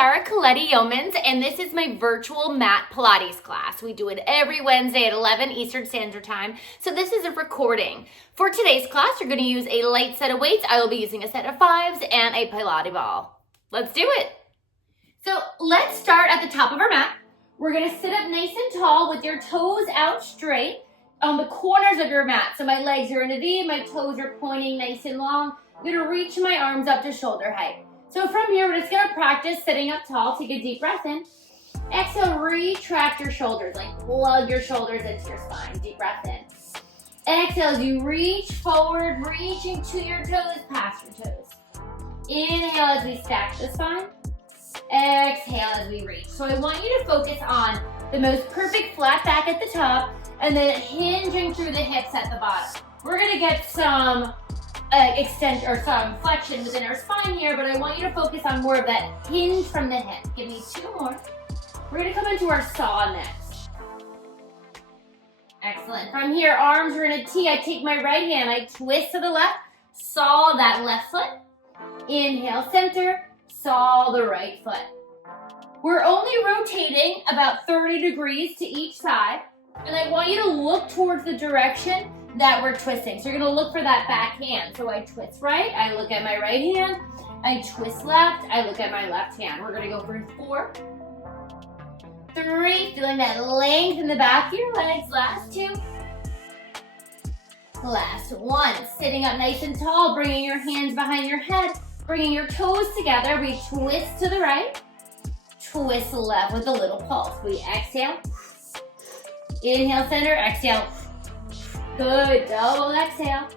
Colletti-Youmans, and this is my virtual mat Pilates class. We do it every Wednesday at 11 Eastern Standard Time, so this is a recording. For today's class, you're going to use a light set of weights. I will be using a set of 5s and a Pilates ball. Let's do it. So let's start at the top of our mat. We're going to sit up nice and tall with your toes out straight on the corners of your mat. So my legs are in a V, my toes are pointing nice and long. I'm going to reach my arms up to shoulder height. So from here, we're just gonna practice sitting up tall. Take a deep breath in. Exhale, retract your shoulders, like plug your shoulders into your spine. Deep breath in. Exhale as you reach forward, reaching to your toes, past your toes. Inhale as we stack the spine. Exhale as we reach. So I want you to focus on the most perfect flat back at the top and then hinging through the hips at the bottom. We're gonna get some extension or some flexion within our spine here, but I want you to focus on more of that hinge from the hip. Give me 2 more. We're gonna come into our saw next. Excellent. From here, arms are in a T. I take my right hand, I twist to the left, saw that left foot. Inhale, center, saw the right foot. We're only rotating about 30 degrees to each side, and I want you to look towards the direction that we're twisting. So you're gonna look for that back hand. So I twist right, I look at my right hand, I twist left, I look at my left hand. We're gonna go for 4, 3, feeling that length in the back of your legs. Last 2, last 1. Sitting up nice and tall, bringing your hands behind your head, bringing your toes together. We twist to the right, twist left with a little pulse. We exhale, inhale, center, exhale. Good, double exhale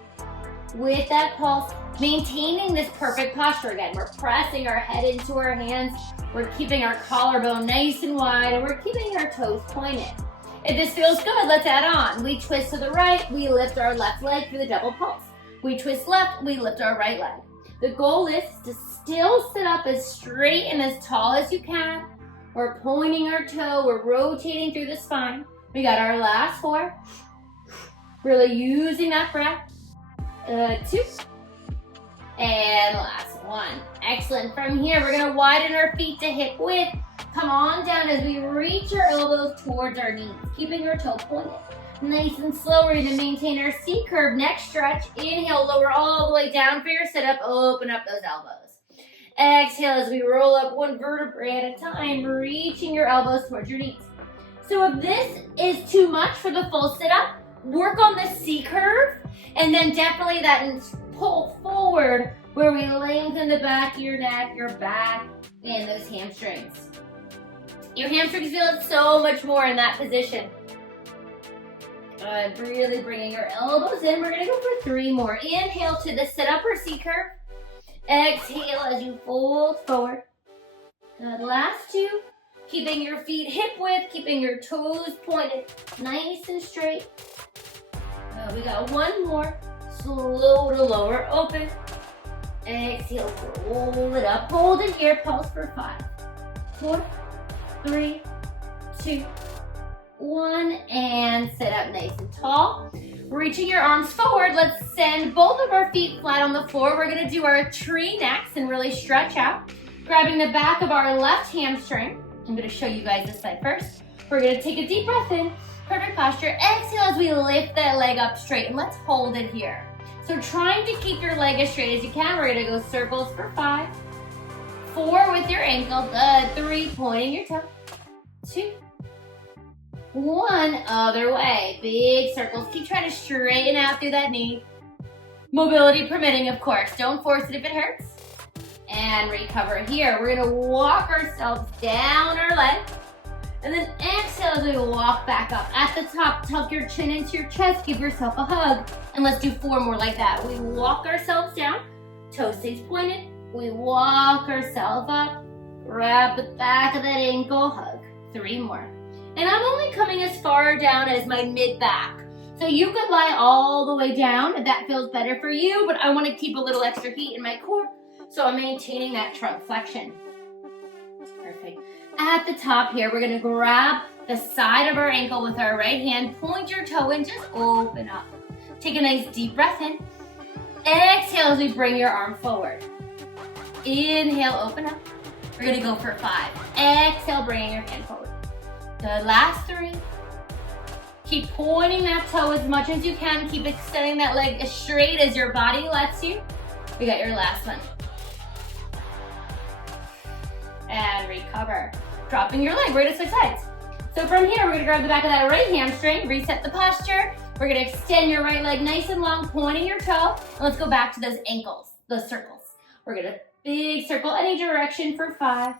with that pulse, maintaining this perfect posture again. We're pressing our head into our hands, we're keeping our collarbone nice and wide, and we're keeping our toes pointed. If this feels good, let's add on. We twist to the right, we lift our left leg for the double pulse. We twist left, we lift our right leg. The goal is to still sit up as straight and as tall as you can. We're pointing our toe, we're rotating through the spine. We got our last 4. Really using that breath. 2. And last 1. Excellent. From here, we're gonna widen our feet to hip width. Come on down as we reach our elbows towards our knees, keeping our toe pointed. Nice and slow, we're gonna maintain our C-curve. Next stretch, inhale, lower all the way down for your sit-up. Open up those elbows. Exhale as we roll up 1 vertebrae at a time, reaching your elbows towards your knees. So if this is too much for the full sit-up, work on the C-curve, and then definitely that pull forward where we lengthen the back of your neck, your back, and those hamstrings. Your hamstrings feel it so much more in that position. Good, really bringing your elbows in. We're gonna go for 3 more. Inhale to the sit-up or C-curve. Exhale as you fold forward. Good, last 2. Keeping your feet hip width, keeping your toes pointed nice and straight. We got 1 more. Slow to lower, open. Exhale, roll it up. Hold it here, pulse for 5, 4, 3, 2, 1, and sit up nice and tall. Reaching your arms forward, let's send both of our feet flat on the floor. We're gonna do our tree next and really stretch out. Grabbing the back of our left hamstring. I'm gonna show you guys this side first. We're gonna take a deep breath in. Perfect posture. Exhale as we lift that leg up straight, and let's hold it here. So trying to keep your leg as straight as you can. We're gonna go circles for 5, 4 with your ankle, good, 3 pointing your toe, 2, 1 other way. Big circles. Keep trying to straighten out through that knee. Mobility permitting, of course. Don't force it if it hurts. And recover here. We're gonna walk ourselves down our leg. And then exhale as we walk back up. At the top, tuck your chin into your chest, give yourself a hug. And let's do 4 more like that. We walk ourselves down, toe stays pointed. We walk ourselves up, grab the back of that ankle, hug. 3 more. And I'm only coming as far down as my mid-back. So you could lie all the way down if that feels better for you, but I wanna keep a little extra heat in my core, so I'm maintaining that trunk flexion. Perfect. At the top here, we're gonna grab the side of our ankle with our right hand, point your toe in, just open up. Take a nice deep breath in. Exhale as we bring your arm forward. Inhale, open up. We're gonna go for 5. Exhale, bringing your hand forward. Good, last 3. Keep pointing that toe as much as you can. Keep extending that leg as straight as your body lets you. We got your last one. And recover. Dropping your leg, we're gonna switch sides. So from here, we're gonna grab the back of that right hamstring, reset the posture. We're gonna extend your right leg nice and long, pointing your toe. And let's go back to those ankles, those circles. We're gonna big circle any direction for 5.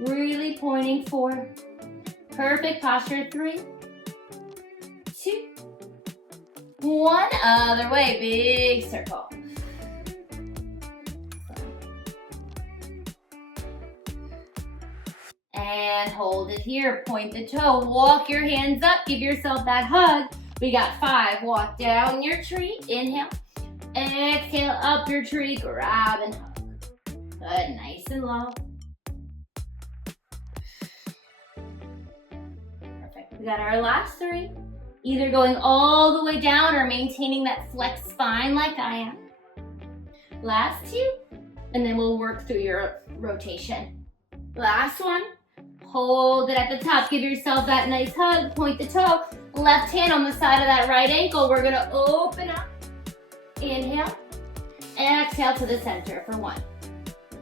Really pointing 4. Perfect posture, 3, 2, 1. Other way, big circle. And hold it here, point the toe, walk your hands up, give yourself that hug. We got 5, walk down your tree, inhale. Exhale, up your tree, grab and hug. Good, nice and low. Perfect, we got our last 3. Either going all the way down or maintaining that flex spine like I am. Last 2, and then we'll work through your rotation. Last one. Hold it at the top, give yourself that nice hug, point the toe, left hand on the side of that right ankle. We're gonna open up, inhale, exhale to the center for 1.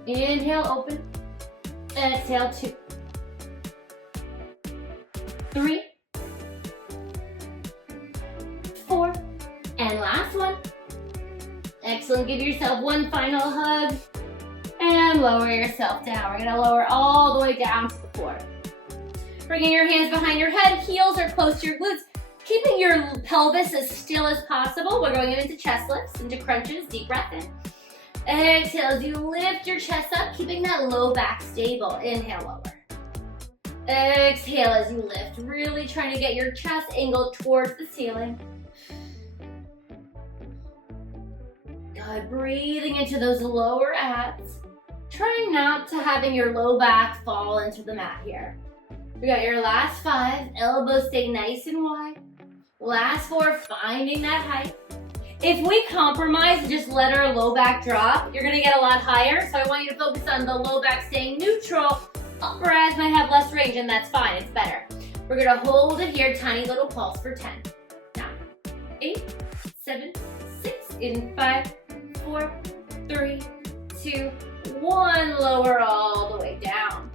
Inhale, open, exhale, 2, 3, 4, and last one. Excellent, give yourself one final hug, and lower yourself down. We're gonna lower all the way down to the floor. Bringing your hands behind your head, heels are close to your glutes. Keeping your pelvis as still as possible. We're going into chest lifts, into crunches, deep breath in. Exhale as you lift your chest up, keeping that low back stable. Inhale, lower. Exhale as you lift, really trying to get your chest angled towards the ceiling. Good, breathing into those lower abs. Trying not to having your low back fall into the mat here. We got your last 5, elbows stay nice and wide. Last 4, finding that height. If we compromise and just let our low back drop, you're gonna get a lot higher, so I want you to focus on the low back staying neutral. Upper abs might have less range, and that's fine, it's better. We're gonna hold it here, tiny little pulse for 10, 9, 8, 7, 6, in 5, 4, 3, 2, 1, lower all the way down.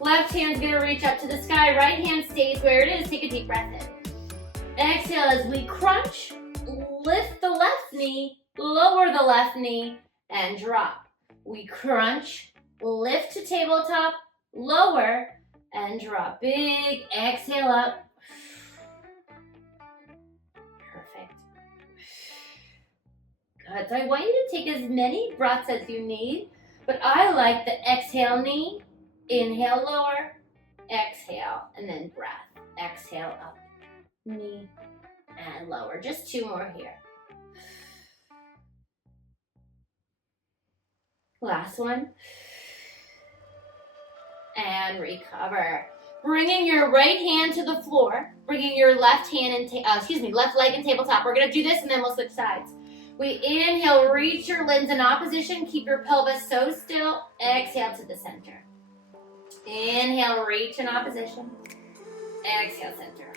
Left hand's gonna reach up to the sky, right hand stays where it is. Take a deep breath in. Exhale as we crunch, lift the left knee, lower the left knee, and drop. We crunch, lift to tabletop, lower, and drop. Big exhale up. Perfect. Good, so I want you to take as many breaths as you need, but I like the exhale knee, inhale, lower, exhale, and then breath. Exhale, up, knee, and lower. Just 2 more here. Last one. And recover. Bringing your right hand to the floor, bringing your left hand and left leg in tabletop. We're gonna do this and then we'll switch sides. We inhale, reach your limbs in opposition, keep your pelvis so still. Exhale to the center. Inhale, reach in opposition. Exhale, center.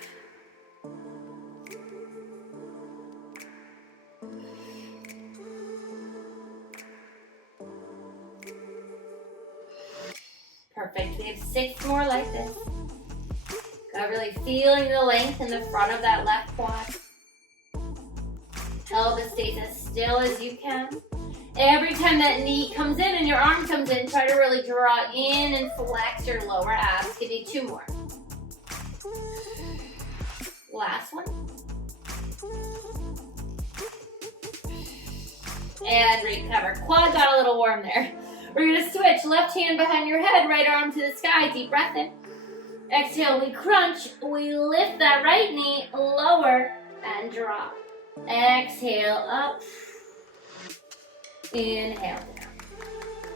Perfect. We have 6 more like this. Got really feeling the length in the front of that left quad. Pelvis stays as still as you can. Every time that knee comes in and your arm comes in, try to really draw in and flex your lower abs. Give me 2 more. Last one. And recover. Quad got a little warm there. We're gonna switch. Left hand behind your head, right arm to the sky. Deep breath in. Exhale, we crunch. We lift that right knee, lower, and drop. Exhale, up. Inhale down.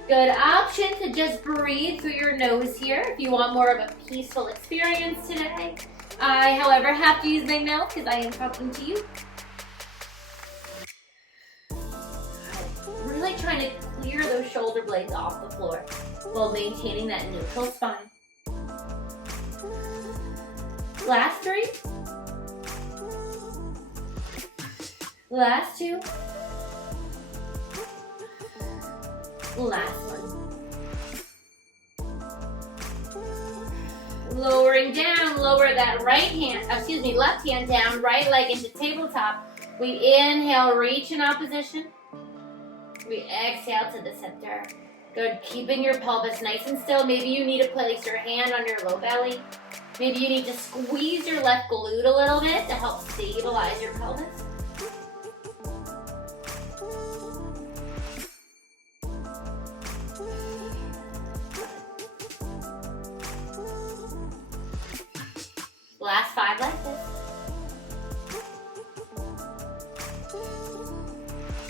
Good option to just breathe through your nose here if you want more of a peaceful experience today. I, however, have to use my mouth because I am talking to you. Really trying to clear those shoulder blades off the floor while maintaining that neutral spine. Last 3. Last 2. Last 1. Lowering down, lower that left hand down, right leg into tabletop. We inhale, reach in opposition. We exhale to the center. Good, keeping your pelvis nice and still. Maybe you need to place your hand on your low belly. Maybe you need to squeeze your left glute a little bit to help stabilize your pelvis. Last 5 like this.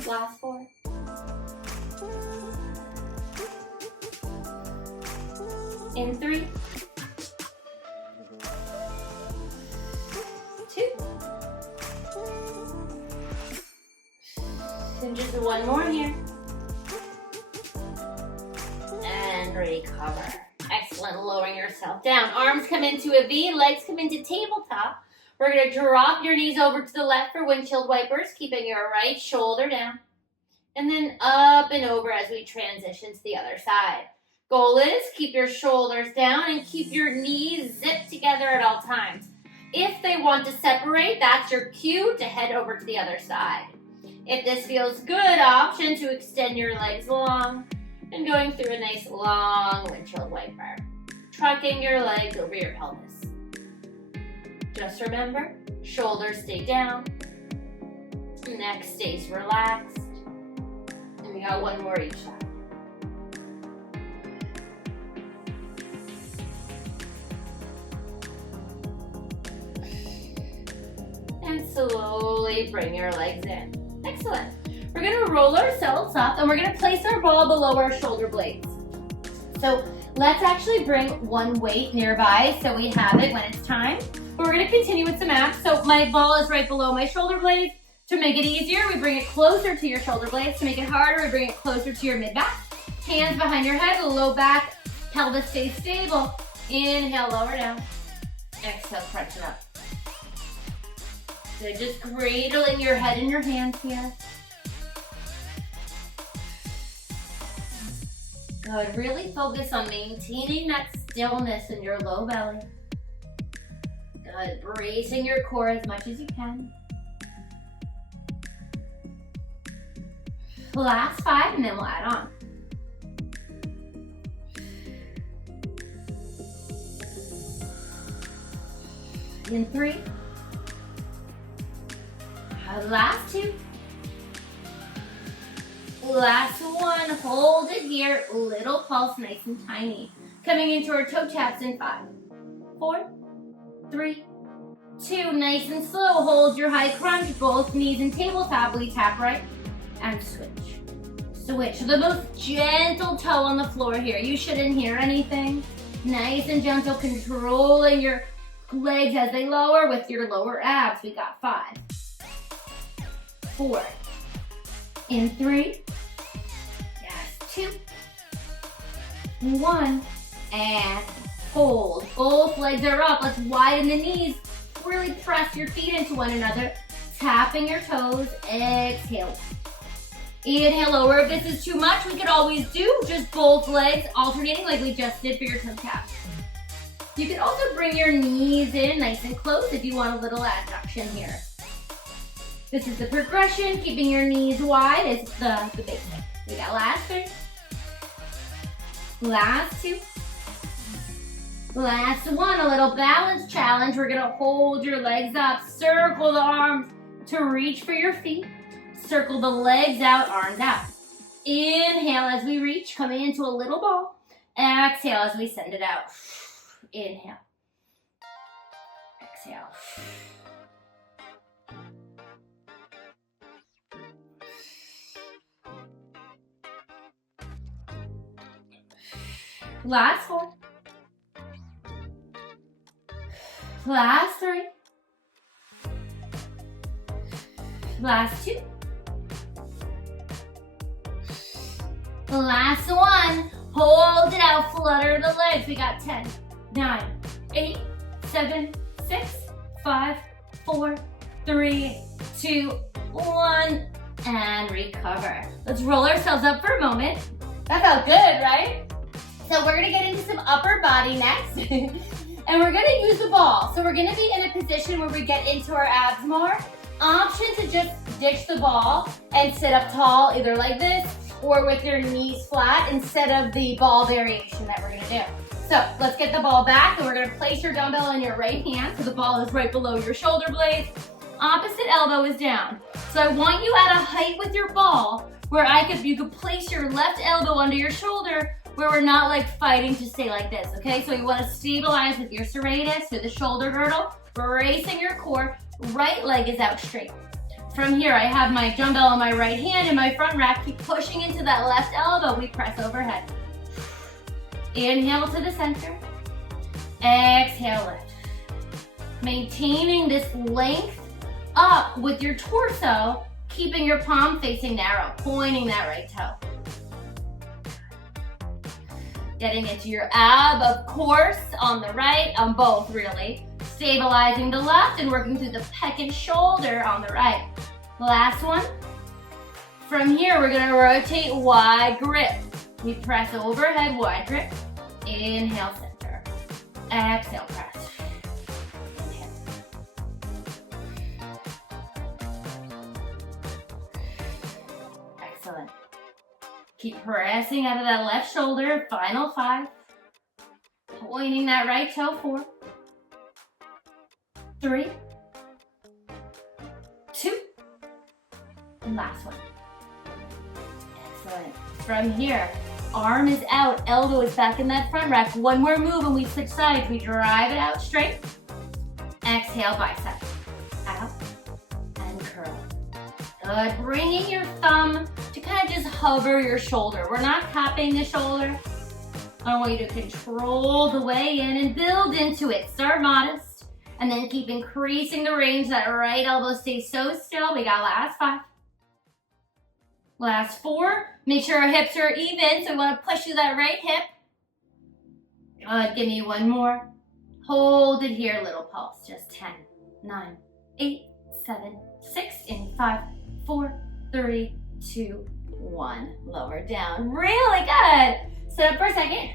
Last 4. In 3. 2. And just one more here. And recover. Excellent, lowering yourself down. Arms come into a V, legs come into tabletop. We're gonna drop your knees over to the left for windshield wipers, keeping your right shoulder down. And then up and over as we transition to the other side. Goal is keep your shoulders down and keep your knees zipped together at all times. If they want to separate, that's your cue to head over to the other side. If this feels good, option to extend your legs long and going through a nice long windshield wiper. Trucking your legs over your pelvis. Just remember, shoulders stay down, neck stays relaxed, and we got one more each side. And slowly bring your legs in. Excellent. We're gonna roll ourselves up and we're gonna place our ball below our shoulder blades. So let's actually bring one weight nearby so we have it when it's time. But we're gonna continue with some abs. So my ball is right below my shoulder blades. To make it easier, we bring it closer to your shoulder blades. To make it harder, we bring it closer to your mid-back. Hands behind your head, low back, pelvis stays stable. Inhale, lower down. Exhale, crunching up. So just cradling your head in your hands here. Good, really focus on maintaining that stillness in your low belly. Good, bracing your core as much as you can. Last 5 and then we'll add on. In 3. Last 2. Last 1. Hold it here. Little pulse, nice and tiny. Coming into our toe taps in 5, 4, 3, 2. Nice and slow. Hold your high crunch. Both knees in tabletop. We tap right and switch. Switch. The most gentle toe on the floor here. You shouldn't hear anything. Nice and gentle, controlling your legs as they lower with your lower abs. We got 5, 4, in 3, yes, 2, 1, and hold. Both legs are up. Let's widen the knees. Really press your feet into one another. Tapping your toes. Exhale. Inhale, lower. If this is too much, we could always do just both legs alternating like we just did for your toe tap. You can also bring your knees in nice and close if you want a little adduction here. This is the progression. Keeping your knees wide is the basic. We got last 3. Last 2. Last 1. A little balance challenge. We're going to hold your legs up. Circle the arms to reach for your feet. Circle the legs out, arms out. Inhale as we reach, coming into a little ball. Exhale as we send it out. Inhale. Exhale. Last 4. Last 3. Last 2. Last one. Hold it out, flutter the legs. We got 10, 9, 8, 7, 6, 5, 4, 3, 2, 1, and recover. Let's roll ourselves up for a moment. That felt good, right? So we're gonna get into some upper body next. And we're gonna use the ball. So we're gonna be in a position where we get into our abs more. Option to just ditch the ball and sit up tall, either like this or with your knees flat instead of the ball variation that we're gonna do. So let's get the ball back and we're gonna place your dumbbell in your right hand so the ball is right below your shoulder blades. Opposite elbow is down. So I want you at a height with your ball where you could place your left elbow under your shoulder where we're not like fighting to stay like this, okay? So you wanna stabilize with your serratus through the shoulder girdle, bracing your core, right leg is out straight. From here, I have my dumbbell in my right hand and my front rack. Keep pushing into that left elbow. We press overhead. Inhale to the center. Exhale, lift. Maintaining this length up with your torso, keeping your palm facing narrow, pointing that right toe. Getting into your ab, of course, on the right, on both really. Stabilizing the left and working through the pec and shoulder on the right. Last one. From here, we're gonna rotate wide grip. We press overhead, wide grip. Inhale, center. Exhale, press. Inhale. Excellent. Keep pressing out of that left shoulder. Final 5. Pointing that right toe. 4, 3, 2, and last one. Excellent. From here, arm is out, elbow is back in that front rack. One more move and we switch sides. We drive it out straight. Exhale, bicep. Out and curl. Good. Bringing your thumb to kind of just hover your shoulder. We're not tapping the shoulder. I want you to control the way in and build into it. Start modest. And then keep increasing the range. That right elbow stays so still. We got last 5. Last 4. Make sure our hips are even. So we want to push through that right hip. Good. Give me one more. Hold it here. Little pulse. Just 10, 9, 8, 7, 6. In 5, 4, 3, 2, 1. Lower down. Really good. Sit up for a second.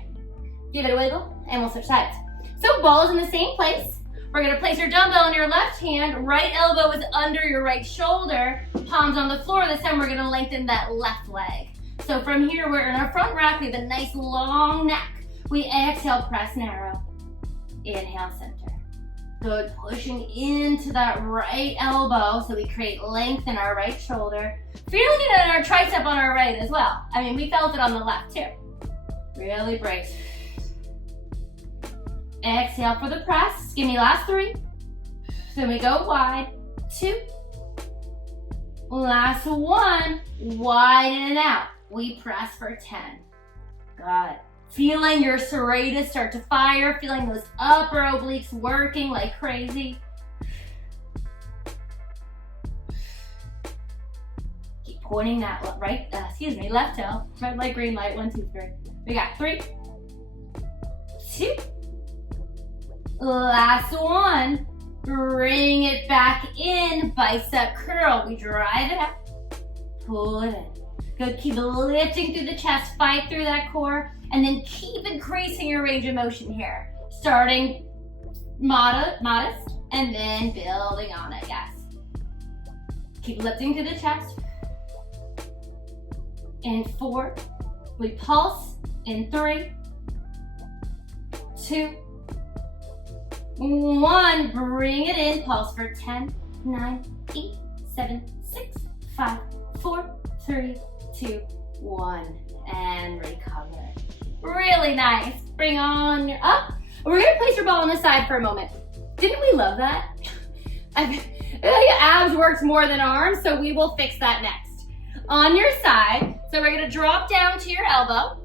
Give it a wiggle. And we'll switch sides. So balls in the same place. We're gonna place your dumbbell in your left hand, right elbow is under your right shoulder, palms on the floor. This time we're gonna lengthen that left leg. So from here, we're in our front rack, we have a nice long neck. We exhale, press narrow. Inhale, center. Good, pushing into that right elbow so we create length in our right shoulder. Feeling it in our tricep on our right as well. I mean, we felt it on the left too. Really brace. Exhale for the press. Give me last 3. Then we go wide. 2. Last 1. Widen it out. We press for 10. Good. Feeling your serratus start to fire. Feeling those upper obliques working like crazy. Keep pointing that left toe. Red light, green light. 1, 2, 3. We got 3, 2. Last 1, bring it back in, bicep curl. We drive it out, pull it in. Good, keep lifting through the chest, fight through that core, and then keep increasing your range of motion here. Starting modest, and then building on it, yes. Keep lifting through the chest. In 4, we pulse. In 3, 2, 1, bring it in, pulse for 10, 9, 8, 7, 6, 5, 4, 3, 2, 1, and recover. Really nice. Bring on your up. We're gonna place your ball on the side for a moment. Didn't we love that? I think abs works more than arms, so we will fix that next. On your side, so we're gonna drop down to your elbow.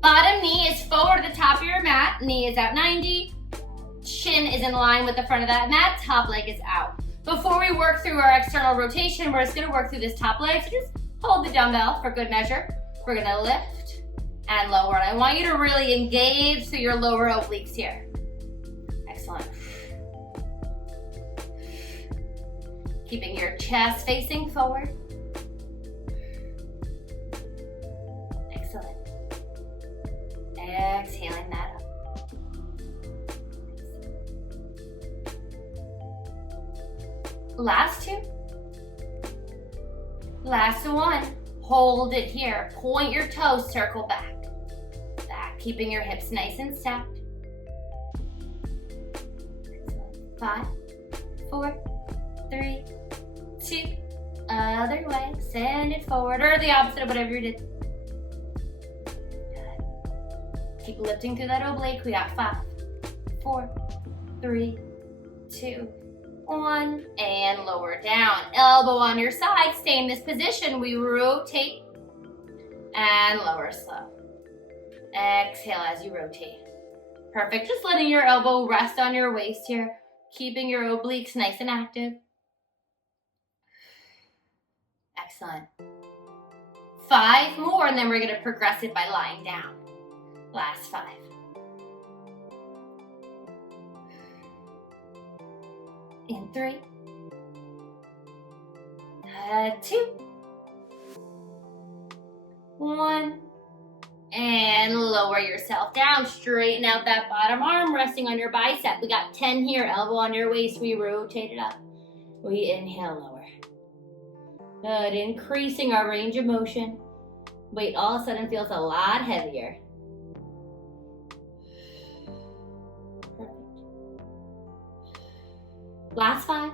Bottom knee is forward to the top of your mat, knee is out 90. Shin is in line with the front of that mat, top leg is out. Before we work through our external rotation, we're just gonna work through this top leg, so just hold the dumbbell for good measure. We're gonna lift and lower. And I want you to really engage through your lower obliques here. Excellent. Keeping your chest facing forward. Excellent. Exhaling that up. Last two. Last one. Hold it here. Point your toes, circle back. Back, keeping your hips nice and stacked. Excellent. 5, 4, 3, 2. Other way. Send it forward, or the opposite of whatever you did. Good. Keep lifting through that oblique. We got 5, 4, 3, 2, 1, and lower down. Elbow on your side, stay in this position. We rotate and lower slow. Exhale as you rotate. Perfect, just letting your elbow rest on your waist here, keeping your obliques nice and active. Excellent. 5 more, and then we're gonna progress it by lying down. Last 5. In 3, 2, 1, and lower yourself down. Straighten out that bottom arm, resting on your bicep. We got 10 here, elbow on your waist. We rotate it up. We inhale, lower. Good, increasing our range of motion. Weight all of a sudden feels a lot heavier. Last 5.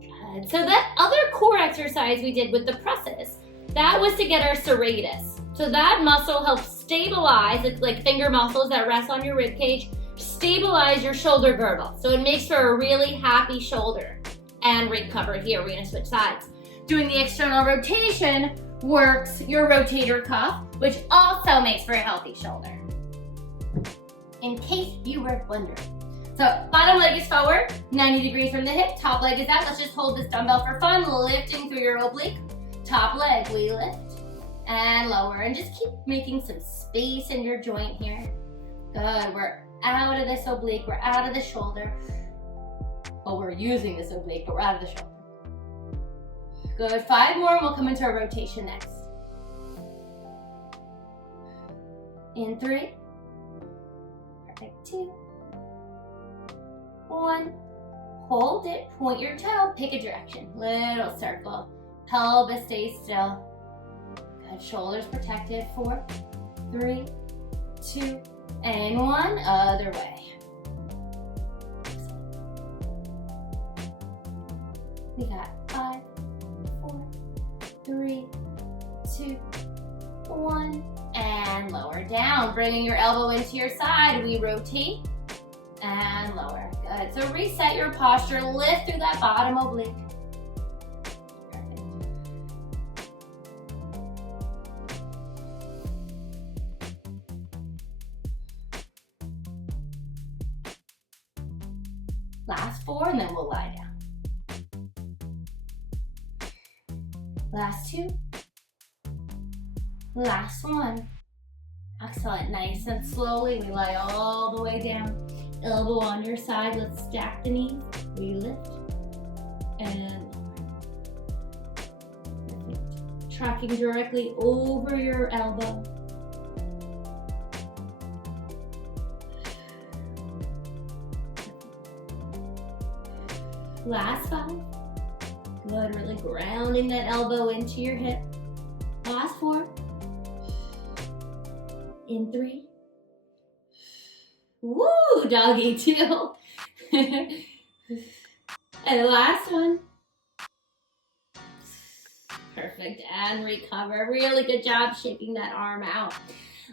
Good. So that other core exercise we did with the presses, that was to get our serratus. So that muscle helps stabilize, it's like finger muscles that rest on your rib cage, stabilize your shoulder girdle. So it makes for a really happy shoulder. And recover here, we're gonna switch sides. Doing the external rotation works your rotator cuff, which also makes for a healthy shoulder. In case you were wondering. So bottom leg is forward, 90 degrees from the hip, top leg is out. Let's just hold this dumbbell for fun, lifting through your oblique. Top leg, we lift and lower, and just keep making some space in your joint here. Good, we're out of this oblique, we're out of the shoulder. Well, we're using this oblique, but we're out of the shoulder. Good, 5 more, and we'll come into our rotation next. In 3, perfect, 2, 1, hold it, point your toe, pick a direction, little circle, pelvis stays still. Good, shoulders protected, 4, 3, 2, and 1, other way. We got 5, 4, 3, 2, 1, and lower down. Bringing your elbow into your side, we rotate and lower. Good. So reset your posture, lift through that bottom oblique. Perfect. Last 4, and then we'll lie down. Last 2. Last 1. Excellent. Nice and slowly we lie all the way down. Elbow on your side. Let's stack the knees. We lift and lower. Tracking directly over your elbow. Last 5. Good, really grounding that elbow into your hip. Last 4. In 3. Woo, doggy 2. And the last one. Perfect, and recover. Really good job shaping that arm out.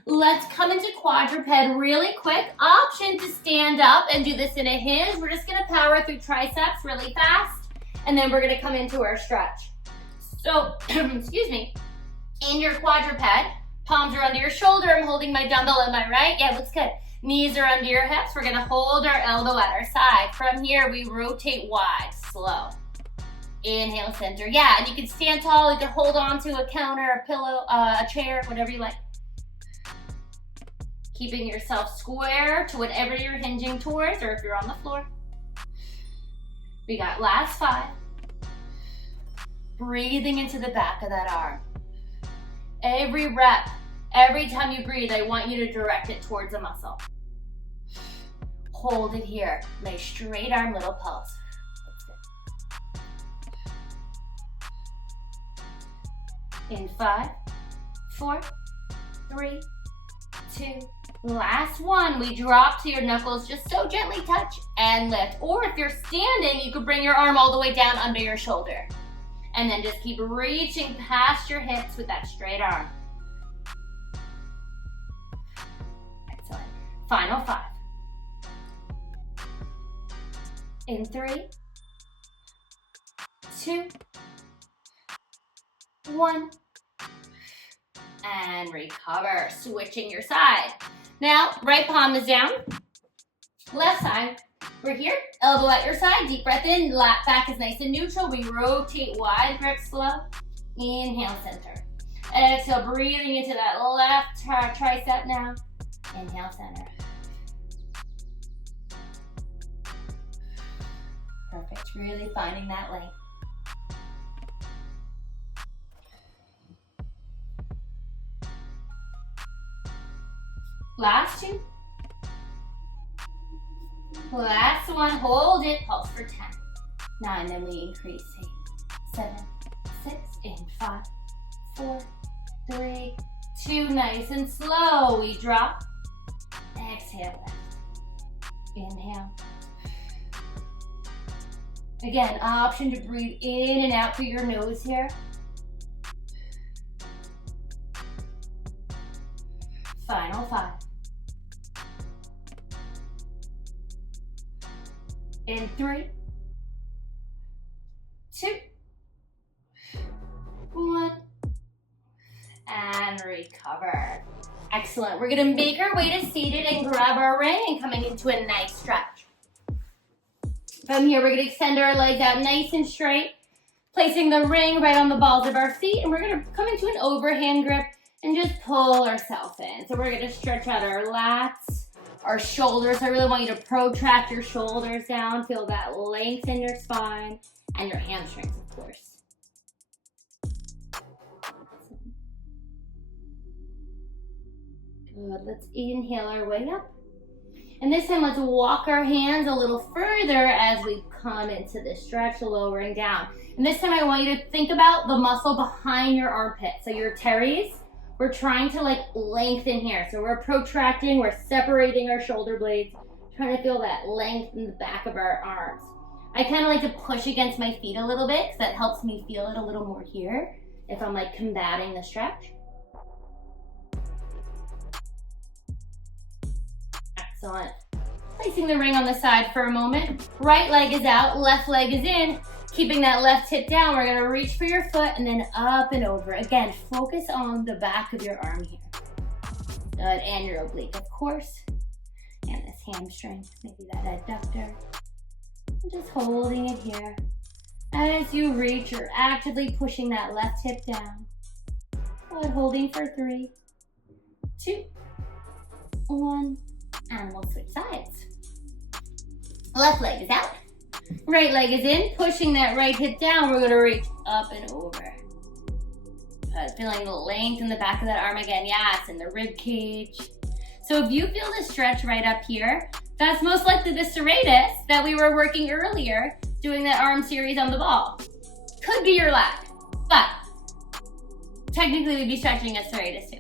Let's come into quadruped really quick. Option to stand up and do this in a hinge. We're just gonna power through triceps really fast, and then we're gonna come into our stretch. So, excuse me, in your quadruped, palms are under your shoulder. I'm holding my dumbbell in my right. Yeah, looks good. Knees are under your hips. We're gonna hold our elbow at our side. From here, we rotate wide, slow. Inhale, center. Yeah, and you can stand tall. You can hold on to a counter, a pillow, a chair, whatever you like. Keeping yourself square to whatever you're hinging towards, or if you're on the floor. We got last 5. Breathing into the back of that arm. Every rep, every time you breathe, I want you to direct it towards a muscle. Hold it here. Nice straight arm, little pulse. In 5, 4, 3, 2, last 1. We drop to your knuckles, just so gently touch and lift. Or if you're standing, you could bring your arm all the way down under your shoulder. And then just keep reaching past your hips with that straight arm. Excellent. Final 5. In 3, 2, 1. And recover, switching your side. Now, right palm is down, left side. We're here, elbow at your side, deep breath in, lap back is nice and neutral. We rotate wide, grip slow. Inhale, center. Exhale, breathing into that left tricep now. Inhale, center. Perfect, really finding that length. Last 2. Last 1, hold it, pulse for 10. 9, then we increase. 8, 7, 6, in 5, 4, 3, 2, nice and slow. We drop, exhale, lift. Inhale. Again, option to breathe in and out through your nose here. Final 5. In 3, 2, 1, and recover. Excellent. We're gonna make our way to seated and grab our ring and coming into a nice stretch. From here, we're gonna extend our legs out nice and straight, placing the ring right on the balls of our feet, and we're gonna come into an overhand grip and just pull ourselves in. So we're gonna stretch out our lats, our shoulders. I really want you to protract your shoulders down. Feel that length in your spine and your hamstrings, of course. Good, let's inhale our way up. And this time, let's walk our hands a little further as we come into this stretch, lowering down. And this time, I want you to think about the muscle behind your armpit. So your teres, we're trying to like lengthen here. So we're protracting, we're separating our shoulder blades, trying to feel that length in the back of our arms. I kind of like to push against my feet a little bit because that helps me feel it a little more here if I'm like combating the stretch. Excellent. Placing the ring on the side for a moment. Right leg is out, left leg is in. Keeping that left hip down, we're gonna reach for your foot and then up and over. Again, focus on the back of your arm here. Good, and your oblique, of course. And this hamstring, maybe that adductor. And just holding it here. As you reach, you're actively pushing that left hip down. Good, holding for 3, 2, 1, and we'll switch sides. Left leg is out. Right leg is in, pushing that right hip down. We're gonna reach up and over. Good, feeling the length in the back of that arm again. Yeah, it's in the rib cage. So if you feel the stretch right up here, that's most likely the seratus that we were working earlier, doing that arm series on the ball. Could be your lat, but technically we'd be stretching a serratus too.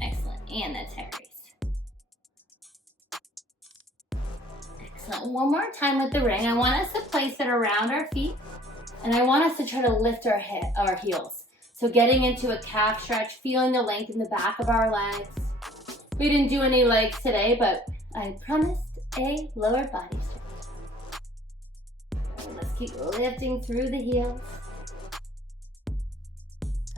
Excellent, and the teres. Excellent, one more time with the ring. I want us to place it around our feet, and I want us to try to lift our heels. So getting into a calf stretch, feeling the length in the back of our legs. We didn't do any legs today, but I promised a lower body stretch. So let's keep lifting through the heels.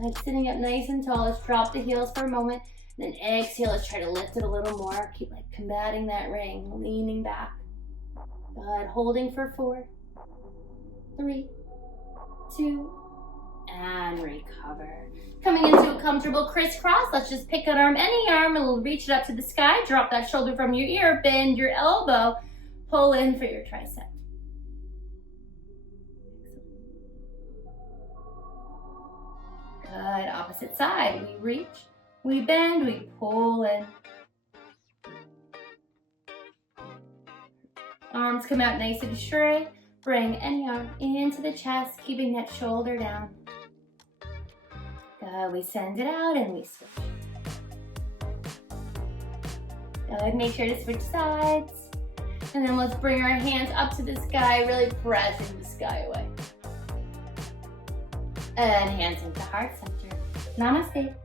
Like sitting up nice and tall. Let's drop the heels for a moment. And then exhale, let's try to lift it a little more. Keep like combating that ring, leaning back. Good, holding for 4, 3, 2, and recover. Coming into a comfortable crisscross, let's just pick an arm, any arm, and we'll reach it up to the sky, drop that shoulder from your ear, bend your elbow, pull in for your tricep. Good, opposite side, we reach, we bend, we pull in. Arms come out nice and straight. Bring any arm into the chest, keeping that shoulder down. Good, we send it out and we switch. Good, make sure to switch sides. And then let's bring our hands up to the sky, really pressing the sky away. And hands into heart center. Namaste.